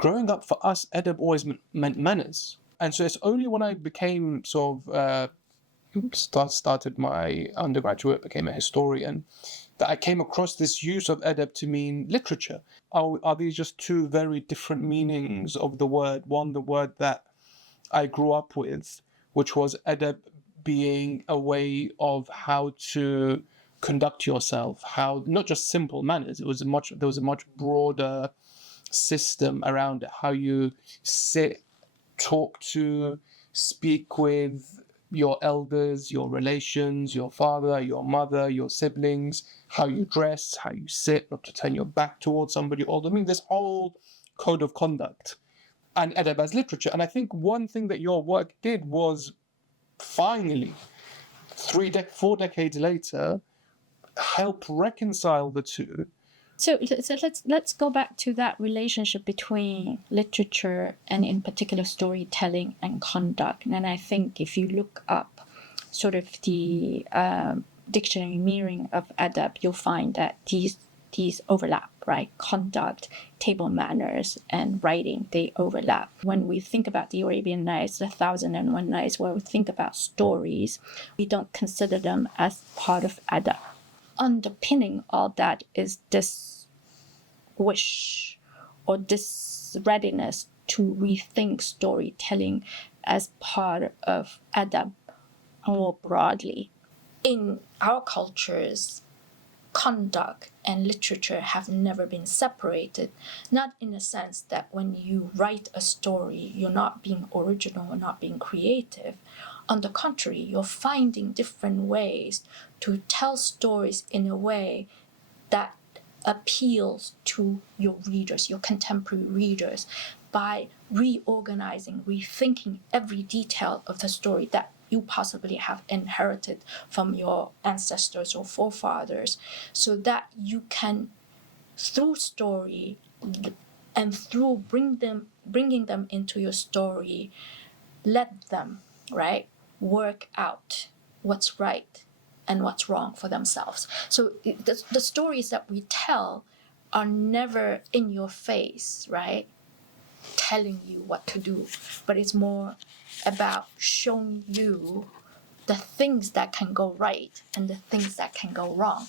growing up for us, adab always meant manners. And so it's only when I became started my undergraduate, became a historian, that I came across this use of adab to mean literature. Are these just two very different meanings of the word? One, the word that I grew up with, which was adab being a way of how to conduct yourself, how not just simple manners. There was a much broader system around it, how you sit, talk to, speak with your elders, your relations, your father, your mother, your siblings, how you dress, how you sit, not to turn your back towards somebody older. I mean, this whole code of conduct and adab as literature. And I think one thing that your work did was finally, 4 decades later, help reconcile the two. So let's go back to that relationship between literature and in particular storytelling and conduct. And I think if you look up sort of the dictionary meaning of adab, you'll find that these overlap, right? Conduct, table manners, and writing, they overlap. When we think about the Arabian Nights, the 1001 Nights, where we think about stories, we don't consider them as part of adab. Underpinning all that is this wish or this readiness to rethink storytelling as part of adab more broadly. In our cultures, conduct and literature have never been separated, not in the sense that when you write a story, you're not being original or not being creative. On the contrary, you're finding different ways to tell stories in a way that appeals to your readers, your contemporary readers, by reorganizing, rethinking every detail of the story that you possibly have inherited from your ancestors or forefathers, so that you can, through story and through bringing them into your story, let them, right, work out what's right and what's wrong for themselves. So the stories that we tell are never in your face, right, telling you what to do, but it's more about showing you the things that can go right and the things that can go wrong.